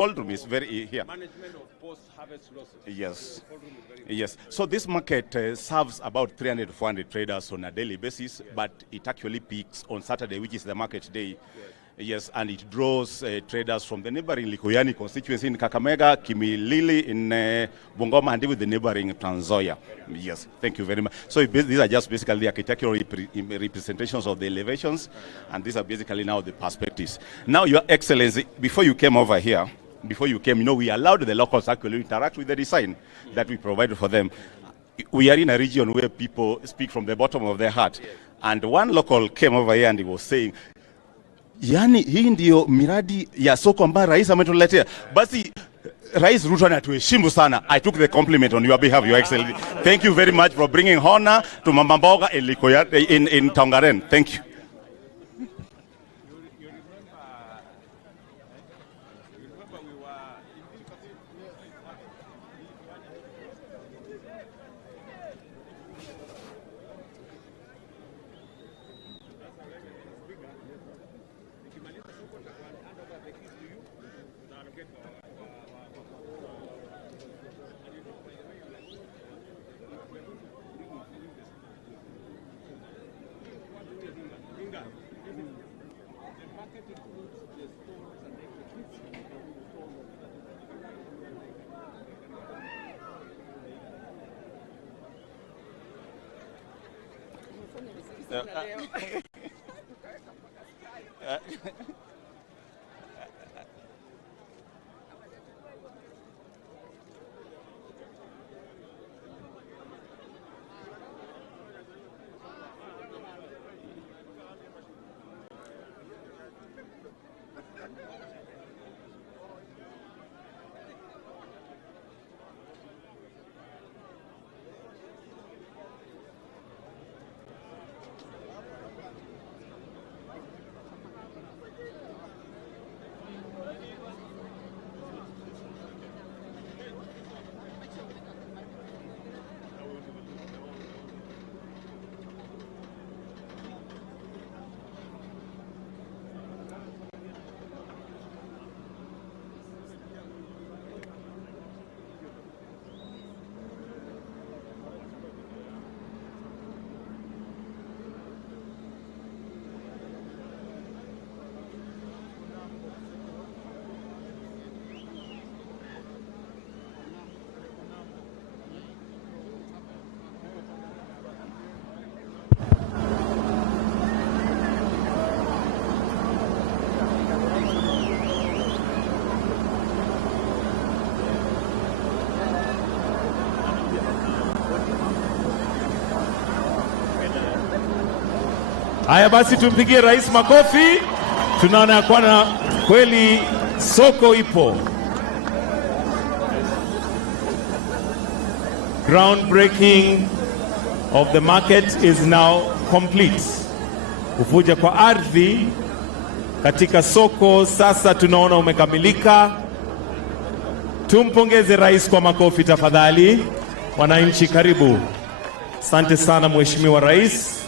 cold room is very here. Management of post-harvest losses. Yes. Yes. So this market serves about 300 to 400 traders on a daily basis, but it actually peaks on Saturday, which is the market day. Yes, and it draws traders from the neighboring Likuyani constituency in Kakamega, Kimilili in Bungoma, and even the neighboring Trans Nzoia. Yes, thank you very much. So these are just basically the architectural representations of the elevations, and these are basically now the perspectives. Now, Your Excellency, before you came over here, we allowed the locals actually to interact with the design that we provided for them. We are in a region where people speak from the bottom of their heart. And one local came over here and he was saying, yani hii ndio miradi ya soko ambayo rais ametuletea. Basi Rais Ruto anatuheshimu sana. I took the compliment on your behalf, Your Excellency. Thank you very much for bringing honor to Mama Mboga in Tongaren. Thank you. Haya basi tumpigie rais makofi. Tunaona ya kwamba kweli soko ipo. Groundbreaking of the market is now complete. Kuvuja kwa ardhi katika soko sasa tunaona umekamilika. Tumpongeze rais kwa makofi tafadhali. Wananchi karibu. Asante sana Mheshimiwa Rais.